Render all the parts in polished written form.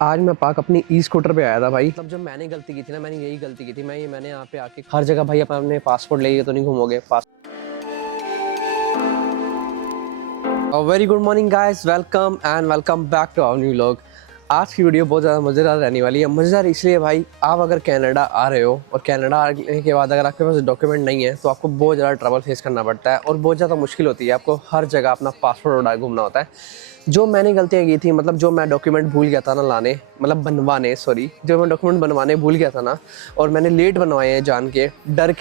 आज मैं पाक अपनी ई स्कूटर पे आया था भाई। मतलब जब मैंने गलती की थी ना, मैंने यही गलती की थी। मैंने यहाँ पे आके हर जगह भाई अपने पासपोर्ट ले तो नहीं घूमोगे। Very good morning guys, welcome back to our new vlog. आज की वीडियो बहुत ज़्यादा मज़ेदार रहने वाली है। मज़ेदार इसलिए भाई, आप अगर कनाडा आ रहे हो और कनाडा आने के बाद अगर आपके पास डॉक्यूमेंट नहीं है तो आपको बहुत ज़्यादा ट्रबल फेस करना पड़ता है और बहुत ज़्यादा मुश्किल होती है। आपको हर जगह अपना पासपोर्ट उड़ा घूमना होता है। जो मैंने गलतियाँ की थी, मतलब जो मैं डॉक्यूमेंट भूल गया था ना लाने, मतलब बनवाने, सॉरी, जो मैं डॉक्यूमेंट बनवाने भूल गया था ना, और मैंने लेट बनवाए हैं जान के, डर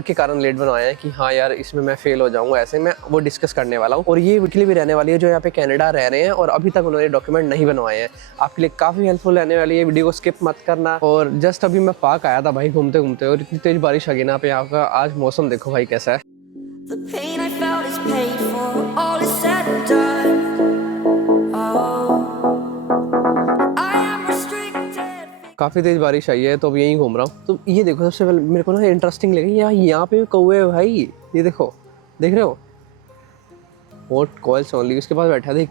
के कारण लेट बनवाए हैं कि हाँ यार इसमें मैं फेल हो जाऊँगा, ऐसे मैं वो डिस्कस करने वाला हूँ। और ये वीकली भी रहने वाली है जो यहाँ पे कनाडा रह रहे हैं और अभी तक उन्होंने डॉक्यूमेंट नहीं बनवाए हैं। आपके लिए काफ़ी हेल्पफुल रहने वाली है, वीडियो को स्किप मत करना। और जस्ट अभी मैं पाक आया था भाई घूमते घूमते, और इतनी तेज़ बारिश आ गई ना पे। यहाँ का आज मौसम देखो भाई कैसा है। The pain I felt is paid for, all is said and done. Oh, I am restricted. काफ़ी तेज़ बारिश आई है तो अब यहीं घूम रहा हूँ। तो ये देखो, सबसे पहले मेरे को ना इंटरेस्टिंग लगी यहाँ पे कौवे है भाई। ये देखो, देख रहे हो, वोट कॉल्स ओनली, उसके पास बैठा देख,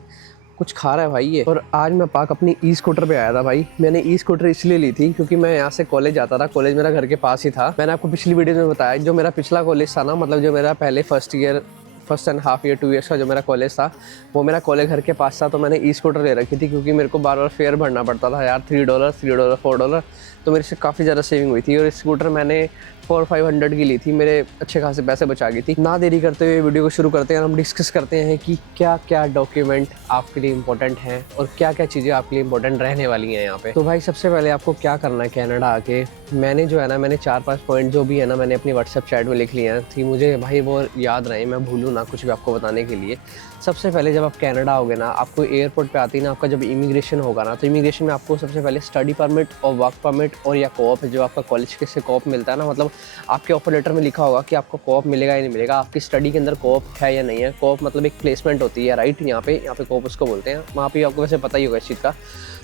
कुछ खा रहा है भाई ये। और आज मैं पाक अपनी ई स्कूटर पे आया था भाई। मैंने ई स्कूटर इसलिए ली थी क्योंकि मैं यहाँ से कॉलेज जाता था, कॉलेज मेरा घर के पास ही था। मैंने आपको पिछली वीडियो में बताया, जो मेरा पिछला कॉलेज था ना, मतलब जो मेरा पहले first and half year 2 years का जो मेरा कॉलेज था, वो मेरा कॉलेज घर के पास था। तो मैंने ई स्कूटर ले रखी थी क्योंकि मेरे को बार बार फेयर भरना पड़ता था यार, $3 $4। तो मेरे से काफ़ी ज़्यादा सेविंग हुई थी और स्कूटर मैंने 400-500 की ली थी, मेरे अच्छे खासे पैसे बचा गई थी। ना देरी करते हुए वीडियो को शुरू करते हैं। हम डिस्कस करते हैं कि क्या क्या डॉक्यूमेंट आपके लिए इंपॉर्टेंट हैं और क्या क्या चीज़ें आपके लिए इंपॉर्टेंट रहने वाली हैं यहाँ पे। तो भाई सबसे पहले आपको क्या करना है कनाडा आके, मैंने जो है ना, मैंने 4-5 पॉइंट जो भी है ना, मैंने अपनी व्हाट्सएप चैट में लिख लिए थी। मुझे भाई वो याद रहे, मैं भूलूँ ना कुछ भी आपको बताने के लिए। सबसे पहले जब आप कनाडा आओगे ना, आपको एयरपोर्ट पे आती है ना, आपका जब इमिग्रेशन होगा ना, तो इमिग्रेशन में आपको सबसे पहले स्टडी परमिट और वर्क परमिट और या कोऑप, जो आपका कॉलेज के से कोऑप मिलता है ना, मतलब आपके ऑफर लेटर में लिखा होगा कि आपको कोऑप मिलेगा या नहीं मिलेगा, आपकी स्टडी के अंदर कोऑप है या नहीं है। कोऑप मतलब एक प्लेसमेंट होती है, राइट, यहाँ पे कोऑप उसको बोलते हैं। वहाँ पे आपको वैसे पता ही होगा इस चीज़ का।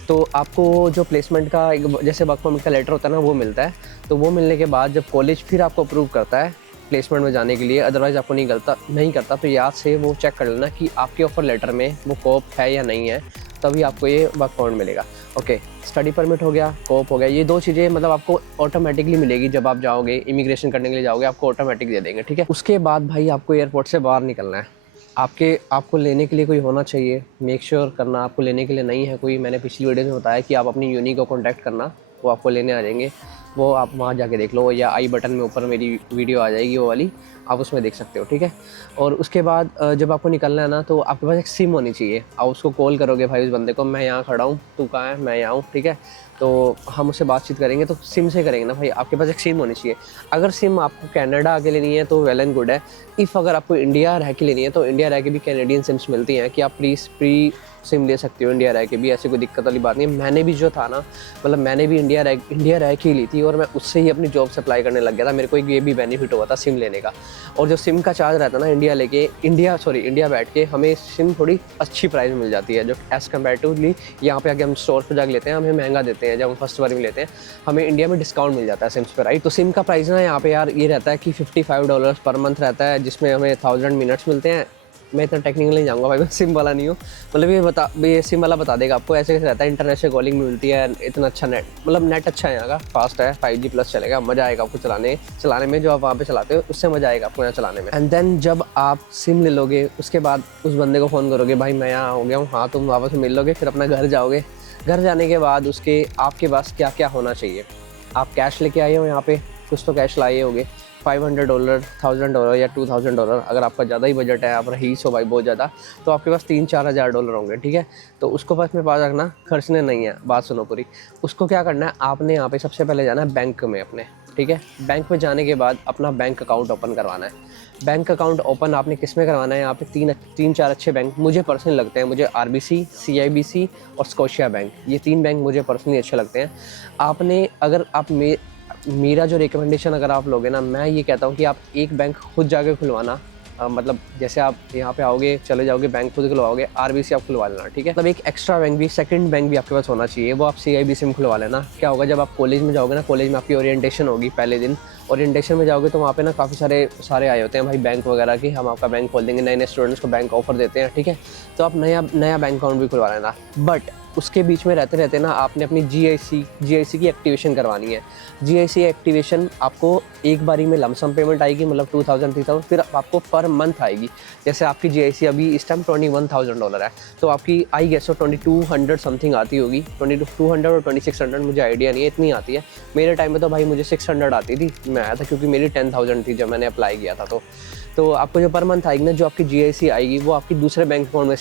तो आपको जो प्लेसमेंट का एक जैसे वर्क परमिट का लेटर होता है ना, वो मिलता है। तो वो मिलने के बाद जब कॉलेज फिर आपको अप्रूव करता है प्लेसमेंट में जाने के लिए, अदरवाइज़ आपको नहीं करता, तो याद से वो चेक कर लेना कि आपके ऑफर लेटर में वो कोऑप है या नहीं है, तभी आपको ये वर्क परमिट मिलेगा। ओके, स्टडी परमिट हो गया, कोऑप हो गया, ये 2 चीज़ें मतलब आपको ऑटोमेटिकली मिलेगी जब आप जाओगे इमिग्रेशन करने के लिए जाओगे, आपको ऑटोमेटिक दे देंगे, ठीक है। उसके बाद भाई आपको एयरपोर्ट से बाहर निकलना है। आपको लेने के लिए कोई होना चाहिए, मेक श्योर करना आपको लेने के लिए नहीं है कोई। मैंने पिछली वीडियो में बताया कि आप अपनी यूनी को कॉन्टैक्ट करना, वो आपको लेने आ जाएंगे। वो आप वहाँ जाके देख लो, या आई बटन में ऊपर मेरी वीडियो आ जाएगी वो वाली, आप उसमें देख सकते हो, ठीक है। और उसके बाद जब आपको निकलना है ना, तो आपके पास एक सिम होनी चाहिए। आप उसको कॉल करोगे भाई उस बंदे को, मैं यहाँ खड़ा हूँ, तू कहाँ है, मैं यहाँ हूँ, ठीक है। तो हम उससे बातचीत करेंगे, तो सिम से करेंगे ना भाई, आपके पास एक सिम होनी चाहिए। अगर सिम आपको कनाडा आके लेनी है तो वेल एंड गुड है। इफ़ अगर आपको इंडिया रह के लेनी है तो इंडिया रह के भी कैनेडियन सिम्स मिलती हैं कि आप प्लीज़ प्री सिम ले सकते हो इंडिया रह के भी, ऐसी कोई दिक्कत वाली बात नहीं है। मैंने भी जो था ना, मतलब मैंने भी इंडिया रह के ही ली थी और मैं उससे ही अपनी जॉब अप्लाई करने लग गया था। मेरे को एक ये भी बेनिफिट हुआ था सिम लेने का। और जो सिम का चार्ज रहता है ना, इंडिया बैठ के हमें सिम थोड़ी अच्छी प्राइस में मिल जाती है, जो एज़ कम्पेरेटिवली यहाँ पे आके हम स्टोर पर जाके लेते हैं, हमें महंगा देते हैं। जब हम फर्स्ट बार में लेते हैं, हमें इंडिया में डिस्काउंट मिल जाता है सिम्स पर, राइट। तो सिम का प्राइस ना यहाँ पे यार ये रहता है कि $55 पर मंथ रहता है, जिसमें हमें 1000 मिनट्स मिलते हैं। मैं इतना टेक्निकल नहीं जाऊँगा भाई, मैं सिम वाला नहीं हूँ, मतलब ये सिम वाला बता देगा आपको ऐसे कैसे रहता है। इंटरनेशनल कॉलिंग मिलती है, इतना अच्छा नेट, मतलब नेट अच्छा है यहाँ का, फास्ट है, 5G प्लस चलेगा, मज़ा आएगा आपको चलाने में। जो आप वहाँ पे चलाते हो उससे मज़ा आएगा आपको यहाँ चलाने में। एंड देन जब आप सिम ले लोगे, उसके बाद उस बंदे को फ़ोन करोगे, भाई मैं यहाँ हो गया हूँ, हाँ, तुम वापस मिल लोगे, फिर अपना घर जाओगे। घर जाने के बाद आपके पास क्या क्या होना चाहिए। आप कैश लेके आए हो यहाँ पे, कुछ तो कैश लाए होगे, $500 $1000 या $2000। अगर आपका ज़्यादा ही बजट है, आप रईस हो भाई बहुत ज़्यादा, तो आपके पास $3-4 हज़ार होंगे, ठीक है। तो उसको पास में पास रखना, खर्चने नहीं है। बात सुनो पूरी। उसको क्या करना है, आपने यहाँ पे सबसे पहले जाना है बैंक में अपने, ठीक है। बैंक में जाने के बाद अपना बैंक अकाउंट ओपन करवाना है। बैंक अकाउंट ओपन आपने किस में करवाना है, यहाँ पे 3-4 अच्छे बैंक मुझे पर्सनली लगते हैं। मुझे RBC, CIBC और स्कोशिया बैंक, ये 3 बैंक मुझे पर्सनली अच्छे लगते हैं। आपने अगर आप मेरा जो रिकमेंडेशन अगर आप लोगे ना, मैं ये कहता हूँ कि आप एक बैंक खुद जाके खुलवाना। मतलब जैसे आप यहाँ पे आओगे, चले जाओगे, बैंक खुद खुलवाओगे, RBC आप खुलवा लेना, ठीक है। मतलब एक एक्स्ट्रा बैंक भी, सेकंड बैंक भी आपके पास होना चाहिए, वो आप CIBC में खुलवा लेना। क्या होगा, जब आप कॉलेज में जाओगे ना, कॉलेज में आपकी ओरिएंटेशन होगी पहले दिन, ओरिएंटेशन में जाओगे तो वहाँ पे ना काफ़ी सारे आए होते हैं भाई बैंक वगैरह की, हम आपका बैंक खोल देंगे, नए स्टूडेंट्स को बैंक ऑफर देते हैं, ठीक है। तो आप नया बैंक अकाउंट भी खुलवा लेना। बट उसके बीच में रहते रहते ना आपने अपनी GIC की एक्टिवेशन करवानी है। GIC एक्टिवेशन आपको एक बारी में लमसम पेमेंट आएगी, मतलब 2000 3000, फिर आपको पर मंथ आएगी। जैसे आपकी GIC अभी इस टाइम $21,000 है, तो आपकी आई गेस 2200 समथिंग आती होगी, 2200 और 2600, मुझे आइडिया नहीं है, इतनी आती है। मेरे टाइम में तो भाई मुझे 600 आती थी, मैं आया था क्योंकि मेरी 10,000 थी जब मैंने अप्लाई किया था। तो आपको जो पर मंथ आएगी ना, जो आपकी GIC आएगी वो आपकी दूसरे बैंक अकाउंट में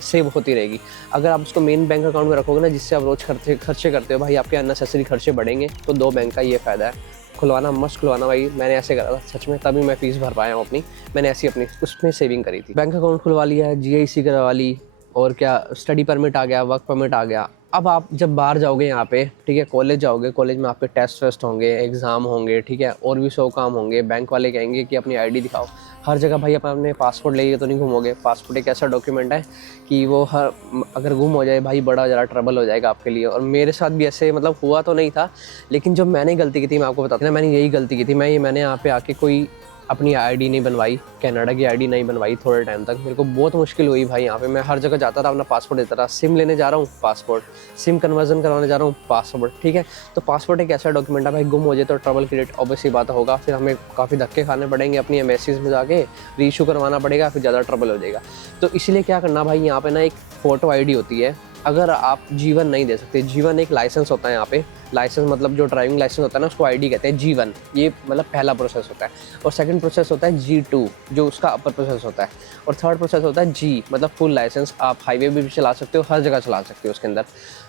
सेव होती रहेगी। अगर आप उसको मेन बैंक अकाउंट में रखोगे ना, जिससे आप रोज़ खर्चे करते हो भाई, आपके अननेसेसरी खर्चे बढ़ेंगे। तो 2 बैंक का ये फ़ायदा है, खुलवाना मस्त खुलवाना भाई। मैंने ऐसे करा था सच में, तभी मैं फ़ीस भर पाया हूँ अपनी। मैंने ऐसी अपनी उसमें सेविंग करी थी। बैंक अकाउंट खुलवा लिया है, GIC करवा ली, और क्या स्टडी परमिट आ गया, वर्क परमिट आ गया। अब आप जब बाहर जाओगे यहाँ पे, ठीक है, कॉलेज जाओगे, कॉलेज में आपके टेस्ट वेस्ट होंगे, एग्ज़ाम होंगे, ठीक है, और भी 100 काम होंगे। बैंक वाले कहेंगे कि अपनी ID दिखाओ। हर जगह भाई अपने पासपोर्ट लेके तो नहीं घूमोगे। पासपोर्ट एक ऐसा डॉक्यूमेंट है कि वो अगर गुम हो जाए भाई, बड़ा ज़रा ट्रबल हो जाएगा आपके लिए। और मेरे साथ भी ऐसे मतलब हुआ तो नहीं था, लेकिन जो मैंने गलती की थी मैं आपको बताता हूँ ना, मैंने यही गलती की थी। मैंने यहाँ पे आके कोई अपनी ID नहीं बनवाई, कनाडा की ID नहीं बनवाई थोड़े टाइम तक। मेरे को बहुत मुश्किल हुई भाई यहाँ पे। मैं हर जगह जाता था, अपना पासपोर्ट देता था, सिम लेने जा रहा हूँ पासपोर्ट, सिम कन्वर्जन करवाने जा रहा हूँ पासपोर्ट, ठीक है। तो पासपोर्ट एक ऐसा डॉक्यूमेंट है भाई, गुम हो जाए तो ट्रबल क्रिएट ऑब्वियसली बात होगा। फिर हमें काफ़ी धक्के खाने पड़ेंगे, अपनी एम्बेसीज में जाके रीइशू करवाना पड़ेगा, फिर ज़्यादा ट्रबल हो जाएगा। तो इसलिए क्या करना भाई, यहाँ पे ना एक फ़ोटो ID होती है। अगर आप जीवन नहीं दे सकते, जीवन एक लाइसेंस होता है यहाँ पे। लाइसेंस मतलब जो ड्राइविंग लाइसेंस होता है ना, उसको ID कहते हैं जीवन। ये मतलब पहला प्रोसेस होता है। और सेकंड प्रोसेस होता है G2, जो उसका अपर प्रोसेस होता है। और थर्ड प्रोसेस होता है G, मतलब फुल लाइसेंस। आप हाईवे भी चला सकते हो, हर जगह चला सकते हो उसके अंदर।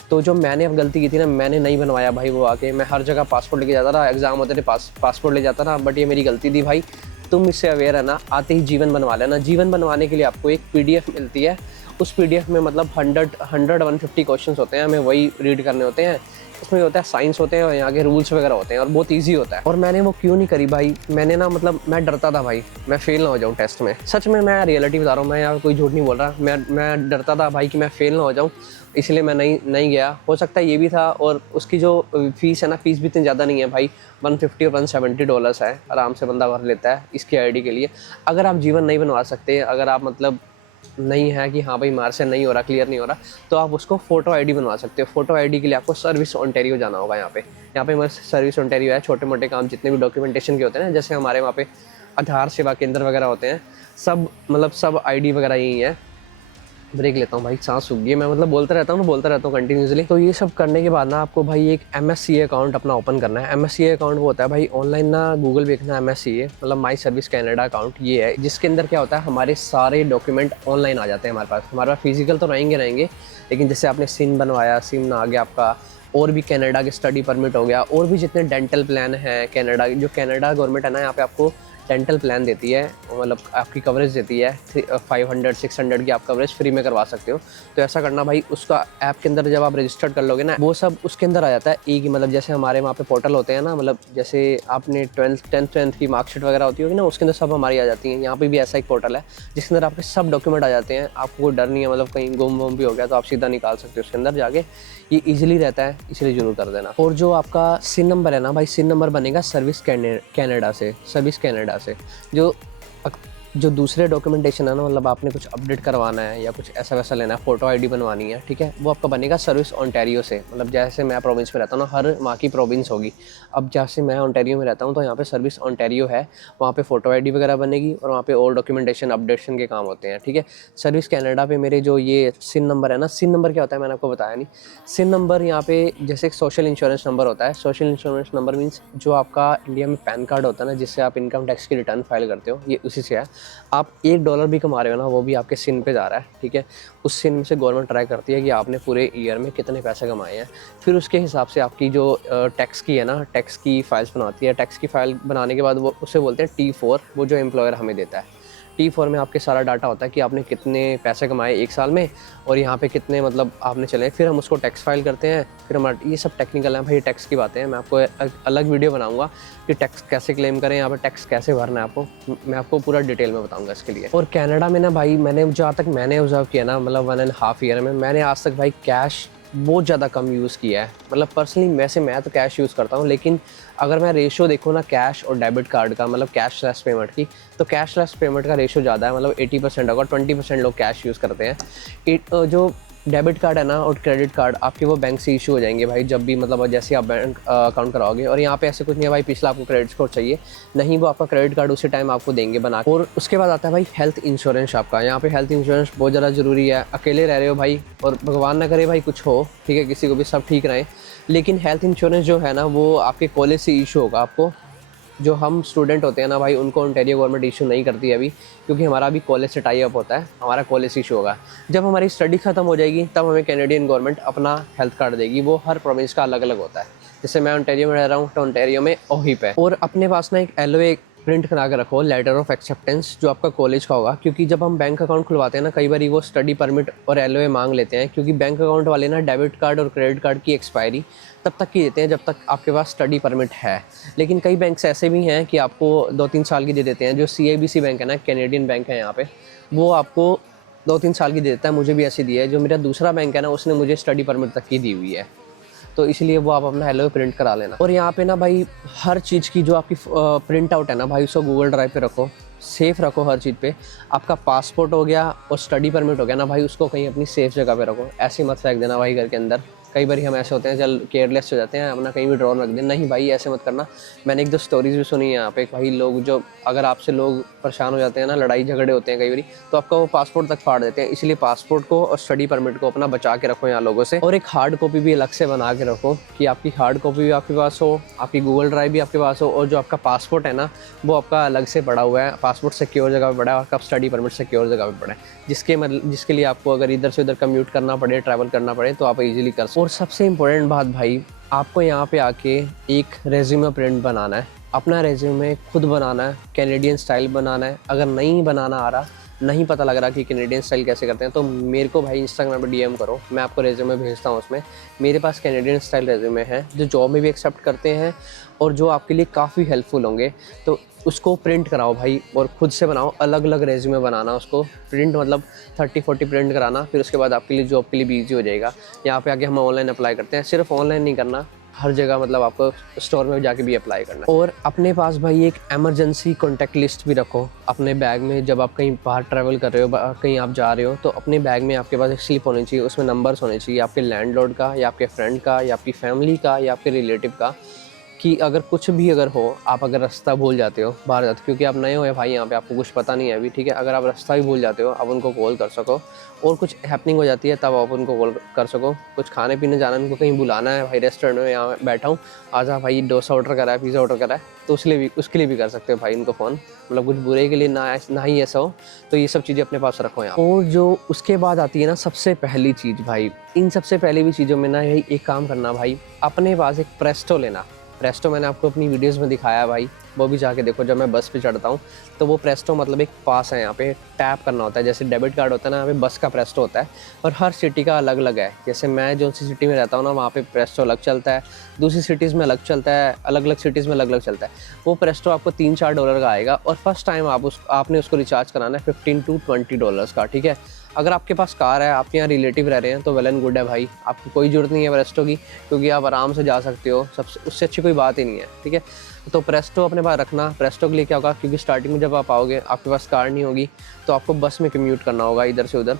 तो जो मैंने अब गलती की थी ना, मैंने नहीं बनवाया भाई वो आके। मैं हर जगह पासपोर्ट लेके जाता था, एग्जाम होते थे पासपोर्ट ले जाता था। बट ये मेरी गलती थी भाई। तुम इससे अवेयर है ना, आते ही जीवन बनवा लेना। जीवन बनवाने के लिए आपको एक PDF मिलती है। उस PDF में मतलब 150 क्वेश्चंस होते हैं, हमें वही रीड करने होते हैं। उसमें होता है साइंस होते हैं और यहाँ के रूल्स वगैरह होते हैं, और बहुत इजी होता है। और मैंने वो क्यों नहीं करी भाई, मैंने ना मतलब मैं डरता था भाई, मैं फेल ना हो जाऊँ टेस्ट में। सच में मैं रियलिटी बता रहा हूँ, मैं यहाँ कोई झूठ नहीं बोल रहा। मैं डरता था भाई कि मैं फेल ना हो जाऊँ, इसलिए मैं नहीं गया। हो सकता है ये भी था। और उसकी जो फ़ीस है ना, फ़ीस भी इतनी ज़्यादा नहीं है भाई, $150 और $170 है, आराम से बंदा भर लेता है इसकी ID के लिए। अगर आप जीवन नहीं बनवा सकते, अगर आप मतलब नहीं है कि हाँ भाई मार्क से नहीं हो रहा, क्लियर नहीं हो रहा, तो आप उसको फ़ोटो ID बनवा सकते हो। फ़ोटो ID के लिए आपको सर्विस ओंटारियो जाना होगा। यहाँ पे हमारे सर्विस ओंटारियो है। छोटे मोटे काम जितने भी डॉक्यूमेंटेशन के होते हैं ना, जैसे हमारे वहाँ पे आधार सेवा केंद्र वगैरह होते हैं, सब मतलब सब ID वगैरह यही है। ब्रेक लेता हूँ भाई, सांस सूख गई। मैं मतलब बोलता रहता हूँ कंटिन्यूसली। तो ये सब करने के बाद ना आपको भाई एक MSCA अकाउंट अपना ओपन करना है। MSCA अकाउंट वो होता है भाई, ऑनलाइन ना गूगल पे देखना MSCA, मतलब माई सर्विस कैनेडा अकाउंट ये है, जिसके अंदर क्या होता है, हमारे सारे डॉक्यूमेंट ऑनलाइन आ जाते हैं हमारे पास फिजिकल तो रहेंगे, लेकिन जैसे आपने सिम बनवाया, सिम ना आ गया आपका, और भी कनाडा के स्टडी परमिट हो गया, और भी जितने डेंटल प्लान हैं कनाडा, जो कनाडा गवर्नमेंट है ना यहाँ पे आपको डेंटल प्लान देती है, मतलब आपकी कवरेज देती है 500-600 की आप कवरेज फ्री में करवा सकते हो। तो ऐसा करना भाई, उसका ऐप के अंदर जब आप रजिस्टर्ड कर लोगे ना, वो सब उसके अंदर आ जाता है। एक ही मतलब जैसे हमारे वहाँ पे पोर्टल होते हैं ना, मतलब जैसे आपने 10th की मार्कशीट वगैरह होती होगी ना, उसके अंदर सब हमारी आ जाती हैं। यहाँ पे भी ऐसा एक पोर्टल है जिसके अंदर आपके सब डॉक्यूमेंट आ जाते हैं। आपको कोई डर नहीं है, मतलब कहीं गुम वुम भी हो गया तो आप सीधा निकाल सकते हो उसके अंदर जाके। ये ईजिली रहता है, इसलिए ज़रूर कर देना। और जो आपका सिन नंबर है ना भाई, सिन नंबर बनेगा सर्विस कैनेडा से। जो दूसरे डॉक्यूमेंटेशन है ना, मतलब आपने कुछ अपडेट करवाना है या कुछ ऐसा वैसा लेना है, फ़ोटो ID बनवानी है, ठीक है, वो आपका बनेगा सर्विस ओंटारियो से। मतलब जैसे मैं प्रोविंस में रहता हूँ ना, हर वहाँ की प्रोविंस होगी। अब जैसे मैं ओंटारियो में रहता हूँ तो यहाँ पे सर्विस ओंटारियो है, वहाँ पे फ़ोटो ID वगैरह बनेगी, और वहाँ पे और डॉक्यूमेंटेशन अपडेशन के काम होते हैं, ठीक है। सर्विस कैनेडा पे मेरे जो ये सिन नंबर है ना, सिन नंबर क्या होता है मैंने आपको बताया नहीं। सिन नंबर यहाँ पे जैसे एक सोशल इंश्योरेंस नंबर होता है। सोशल इंश्योरेंस नंबर मीन्स जो आपका इंडिया में पैन कार्ड होता है ना, जिससे आप इनकम टैक्स की रिटर्न फाइल करते हो, ये उसी से है। आप $1 भी कमा रहे हो ना, वो भी आपके सिन पे जा रहा है, ठीक है। उस सिन में से गवर्नमेंट ट्राई करती है कि आपने पूरे ईयर में कितने पैसे कमाए हैं, फिर उसके हिसाब से आपकी जो टैक्स की है ना, टैक्स की फाइल्स बनाती है। टैक्स की फाइल बनाने के बाद वो उसे बोलते हैं T4, वो जो एम्प्लॉयर हमें देता है। T4 में आपके सारा डाटा होता है कि आपने कितने पैसे कमाए एक साल में, और यहाँ पे कितने मतलब आपने चले। फिर हम उसको टैक्स फाइल करते हैं। फिर हमारा ये सब टेक्निकल है भाई, टैक्स की बातें हैं। मैं आपको अलग वीडियो बनाऊंगा कि टैक्स कैसे क्लेम करें, यहाँ पे टैक्स कैसे भरना है आपको, मैं आपको पूरा डिटेल में बताऊंगा इसके लिए। और कनाडा में ना भाई, मैंने जहाँ तक मैंने ऑब्जर्व किया ना, मतलब 1.5 ईयर में मैंने आज तक भाई कैश बहुत ज़्यादा कम यूज़ किया है। मतलब पर्सनली वैसे मैं तो कैश यूज़ करता हूँ, लेकिन अगर मैं रेशो देखूँ ना कैश और डेबिट कार्ड का, मतलब कैशलेस पेमेंट की, तो कैशलेस पेमेंट का रेशो ज़्यादा है। मतलब 80% होगा, 20% लोग कैश यूज़ करते हैं। जो डेबिट कार्ड है ना और क्रेडिट कार्ड आपके वो बैंक से इशू हो जाएंगे भाई, जब भी मतलब जैसे आप बैंक अकाउंट कराओगे। और यहाँ पे ऐसे कुछ नहीं है भाई पिछला आपको क्रेडिट स्कोर चाहिए, नहीं, वो आपका क्रेडिट कार्ड उसी टाइम आपको देंगे बना। और उसके बाद आता है भाई हेल्थ इंश्योरेंस आपका। यहाँ पे हेल्थ इंश्योरेंस बहुत ज़्यादा ज़रूरी है। अकेले रह रहे हो भाई और भगवान ना करे भाई कुछ हो, ठीक है, किसी को भी सब ठीक रहे, लेकिन हेल्थ इंश्योरेंस जो है ना वो आपके कॉलेज से इशू होगा आपको। जो हम स्टूडेंट होते हैं ना भाई उनको ओंटारियो गवर्नमेंट इशू नहीं करती है अभी, क्योंकि हमारा अभी कॉलेज से टाई अप होता है, हमारा कॉलेज इशू होगा। जब हमारी स्टडी खत्म हो जाएगी तब हमें कैनेडियन गवर्नमेंट अपना हेल्थ कार्ड देगी, वो हर प्रोविंस का अलग अलग होता है। जैसे मैं ओंटारियो में रह रहा हूँ तो ओंटारियो में ओहिप है। और अपने पास ना एक LOA प्रिंट करा के रखो, लेटर ऑफ एक्सेप्टेंस, जो आपका कॉलेज का होगा, क्योंकि जब हम बैंक अकाउंट खुलवाते हैं ना कई बार वो स्टडी परमिट और LOA मांग लेते हैं, क्योंकि बैंक अकाउंट वाले ना डेबिट कार्ड और क्रेडिट कार्ड की एक्सपायरी तब तक की देते हैं जब तक आपके पास स्टडी परमिट है। लेकिन कई बैंक्स ऐसे भी हैं कि आपको 2-3 साल की दे देते हैं। जो CIBC बैंक है ना, कैनेडियन बैंक है यहाँ पे, वो आपको 2-3 साल की दे देता है, मुझे भी ऐसी दी है। जो मेरा दूसरा बैंक है ना उसने मुझे स्टडी परमिट तक की दी हुई है, तो इसलिए वो आप अपना LOA प्रिंट करा लेना। और यहाँ पे ना भाई हर चीज़ की जो आपकी प्रिंट आउट है ना भाई, उसको गूगल ड्राइव पे रखो, सेफ रखो हर चीज़ पे। आपका पासपोर्ट हो गया और स्टडी परमिट हो गया ना भाई, उसको कहीं अपनी सेफ जगह पे रखो, ऐसे मत फेंक देना भाई घर के अंदर। कई बार हम ऐसे होते हैं चल केयरलेस हो जाते हैं, अपना कहीं भी ड्रॉर रख दें, नहीं भाई ऐसे मत करना। मैंने 1-2 स्टोरीज भी सुनी है यहाँ पे भाई, लोग जो अगर आपसे लोग परेशान हो जाते हैं ना, लड़ाई झगड़े होते हैं कई बार, तो आपका वो पासपोर्ट तक फाड़ देते हैं। इसलिए पासपोर्ट को और स्टडी परमिट को अपना बचा के रखो यहाँ लोगों से। और एक हार्ड कॉपी भी अलग से बना के रखो कि आपकी हार्ड कॉपी भी आपके पास हो, आपकी गूगल ड्राइव भी आपके पास हो, और जो आपका पासपोर्ट है ना वो आपका अलग से पड़ा हुआ है, पासपोर्ट सिक्योर जगह पे पड़ा है और आपका स्टडी परमिट सिक्योर जगह पे पड़ा है, जिसके लिए आपको अगर इधर से उधर कम्यूट करना पड़े, ट्रैवल करना पड़े तो आप इजीली कर सकते। और सबसे इंपॉर्टेंट बात भाई, आपको यहाँ पे आके एक रेज्यूमे प्रिंट बनाना है, अपना रेज्यूमे खुद बनाना है, कैनेडियन स्टाइल बनाना है। अगर नहीं बनाना आ रहा, नहीं पता लग रहा कि कैनेडियन स्टाइल कैसे करते हैं, तो मेरे को भाई इंस्टाग्राम पे DM करो, मैं आपको रेज्यूमे भेजता हूँ। उसमें मेरे पास कैनेडियन स्टाइल रेज्यूमे हैं जो जॉब में भी एक्सेप्ट करते हैं और जो आपके लिए काफ़ी हेल्पफुल होंगे। तो उसको प्रिंट कराओ भाई और खुद से बनाओ, अलग अलग रेज्यूमे बनाना, उसको प्रिंट मतलब 30-40 प्रिंट कराना, फिर उसके बाद आपके लिए जॉब के लिए भी ईजी हो जाएगा। यहाँ पे आके हम ऑनलाइन अप्लाई करते हैं, सिर्फ ऑनलाइन नहीं करना, हर जगह मतलब आपको स्टोर में जाके भी अप्लाई करना है। और अपने पास भाई एक एमरजेंसी कॉन्टैक्ट लिस्ट भी रखो अपने बैग में। जब आप कहीं बाहर ट्रैवल कर रहे हो, कहीं आप जा रहे हो, तो अपने बैग में आपके पास एक स्लिप होनी चाहिए, उसमें नंबर्स होने चाहिए आपके लैंडलॉर्ड का या आपके फ्रेंड का या आपकी फैमिली का या आपके रिलेटिव का, कि अगर कुछ भी अगर हो, आप अगर रास्ता भूल जाते हो बाहर जाते, क्योंकि आप नए हो भाई यहाँ पे, आपको कुछ पता नहीं है अभी, ठीक है, अगर आप रास्ता भी भूल जाते हो आप उनको कॉल कर सको, और कुछ हैपनिंग हो जाती है तब आप उनको कॉल कर सको। कुछ खाने पीने जाना है, उनको कहीं बुलाना है भाई, रेस्टोरेंट में यहाँ बैठा हूँ, आजा भाई डोसा ऑर्डर करा है, पिज़्ज़ा ऑर्डर करा है, तो उसके लिए भी कर सकते हो भाई उनको फ़ोन, मतलब कुछ बुरे के लिए ना ही ऐसा हो। तो ये सब चीज़ें अपने पास रखो यहाँ। और जो उसके बाद आती है ना सबसे पहली चीज़ भाई, इन सबसे पहले भी चीज़ों में ना यही एक काम करना भाई, अपने पास एक प्रेस्टो लेना। प्रेस्टो मैंने आपको अपनी वीडियोस में दिखाया है भाई, वो भी जाके देखो। जब मैं बस पे चढ़ता हूँ तो वो प्रेस्टो मतलब एक पास है, यहाँ पे टैप करना होता है, जैसे डेबिट कार्ड होता है ना, यहाँ पे बस का प्रेस्टो होता है। और हर सिटी का अलग अलग है, जैसे मैं जो सी सिटी में रहता हूँ ना वहाँ पे प्रेस्टो अलग चलता है, दूसरी सिटीज़ में अलग चलता है, अलग अलग सिटीज़ में अलग अलग चलता है। वो प्रेस्टो आपको $3-4 का आएगा, और फर्स्ट टाइम आपने उसको रिचार्ज कराना है $15 to $20 का, ठीक है। अगर आपके पास कार है, आप यहाँ रिलेटिव रह रहे हैं, तो वेल एंड गुड है भाई, आपको कोई ज़रूरत नहीं है प्रेस्टो की, क्योंकि आप आराम से जा सकते हो, सबसे उससे अच्छी कोई बात ही नहीं है, ठीक है। तो प्रेस्टो अपने पास रखना। प्रेस्टो के लिए क्या होगा, क्योंकि स्टार्टिंग में जब आप आओगे आपके पास कार नहीं होगी, तो आपको बस में कम्यूट करना होगा इधर से उधर,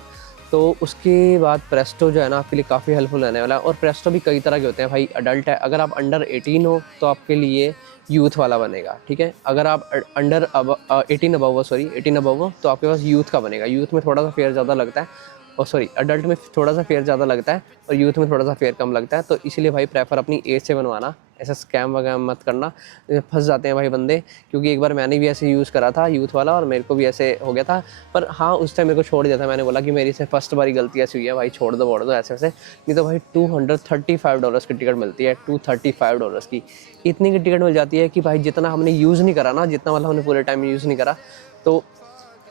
तो उसके बाद प्रेस्टो जो है ना आपके लिए काफ़ी हेल्पफुल रहने वाला है। और प्रेस्टो भी कई तरह के होते हैं भाई, अडल्ट है, अगर आप अंडर 18 हो तो आपके लिए यूथ वाला बनेगा, ठीक है। अगर आप अंडर 18 अबव हो तो आपके पास यूथ का बनेगा। यूथ में थोड़ा सा फेयर ज़्यादा लगता है, और सॉरी अडल्ट में थोड़ा सा फेयर ज़्यादा लगता है और यूथ में थोड़ा सा फेयर कम लगता है। तो इसीलिए भाई प्रेफर अपनी एज से बनवाना, ऐसा स्कैम वगैरह मत करना, फंस जाते हैं भाई बंदे। क्योंकि एक बार मैंने भी ऐसे यूज़ करा था यूथ वाला, और मेरे को भी ऐसे हो गया था। पर हाँ, उस टाइम मेरे को छोड़ दिया था, मैंने बोला कि मेरी से फर्स्ट बारी गलती ऐसी हुई है भाई, छोड़ दो ऐसे वैसे। नहीं तो भाई $235 की टिकट मिलती है, $235 की इतनी की टिकट मिल जाती है कि भाई जितना हमने यूज़ नहीं करा ना, जितना मतलब हमने पूरे टाइम यूज़ नहीं करा, तो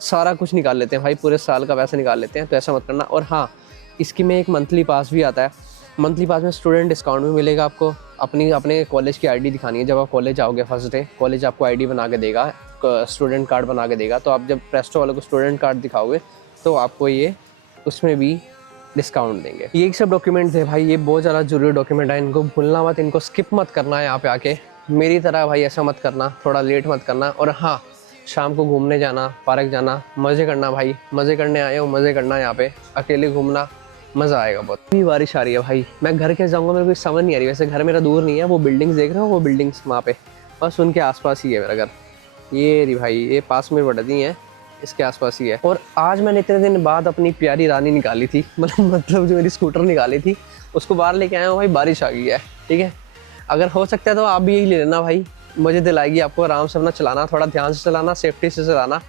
सारा कुछ निकाल लेते हैं भाई, पूरे साल का पैसा निकाल लेते हैं। तो ऐसा मत करना। और हाँ, इसकी में एक मंथली पास भी आता है, मंथली पास में स्टूडेंट डिस्काउंट भी मिलेगा आपको। अपने कॉलेज की आईडी दिखानी है, जब आप कॉलेज आओगे फर्स्ट डे, कॉलेज आपको आईडी बना के देगा, स्टूडेंट कार्ड बना के देगा। तो आप जब प्रेस्टो वालों को स्टूडेंट कार्ड दिखाओगे तो आपको ये उसमें भी डिस्काउंट देंगे। ये सब डॉक्यूमेंट थे भाई, ये बहुत ज़्यादा जरूरी डॉक्यूमेंट है, इनको भूलना मत, इनको स्किप मत करना है यहाँ पे आके, मेरी तरह भाई ऐसा मत करना, थोड़ा लेट मत करना। और हाँ, शाम को घूमने जाना, पार्क जाना, मज़े करना भाई, मज़े करने आए हो, मज़े करना। यहाँ पे अकेले घूमना मज़ा आएगा बहुत। भी बारिश आ रही है भाई, मैं घर कैसे जाऊँगा मेरे को समझ नहीं आ रही। वैसे घर मेरा दूर नहीं है, वो बिल्डिंग्स देख रहे हो, वो बिल्डिंग्स वहाँ पे बस उनके आसपास ही है मेरा घर। ये रही भाई, ये पास में बढ़ती हैं, इसके आसपास ही है। और आज मैंने इतने दिन बाद अपनी प्यारी रानी निकाली थी, मतलब जो मेरी स्कूटर निकाली थी उसको बाहर लेके आया हूँ भाई। बारिश आ गई है, ठीक है। अगर हो सकता है तो आप भी यही ले लेना भाई, मज़े दिलाएगी आपको। आराम से अपना चलाना, थोड़ा ध्यान से चलाना, सेफ्टी से चलाना।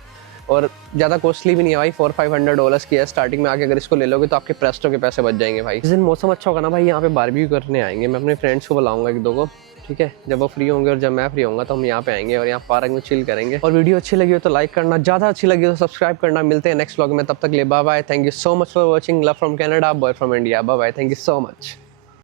और ज़्यादा कॉस्टली भी नहीं है भाई, $400-500 की है स्टार्टिंग में। आके अगर इसको ले लोगे तो आपके प्रेस्टो के पैसे बच जाएंगे भाई। जिस दिन मौसम अच्छा होगा ना भाई, यहाँ पे बारबेक्यू करने आएंगे। मैं अपने फ्रेंड्स को बुलाऊंगा 1-2 को, ठीक है। जब वो फ्री होंगे और जब मैं फ्री होऊंगा तो हम यहाँ पे आएंगे और यहाँ पार्क में चिल करेंगे। और वीडियो अच्छी लगी हो तो लाइक करना, ज़्यादा अच्छी लगी हो तो सब्सक्राइब करना। मिलते हैं नेक्स्ट व्लॉग में, तब तक ले bye bye. Thank you so much for watching. Love from Canada, bye from India. Bye bye, thank you so much.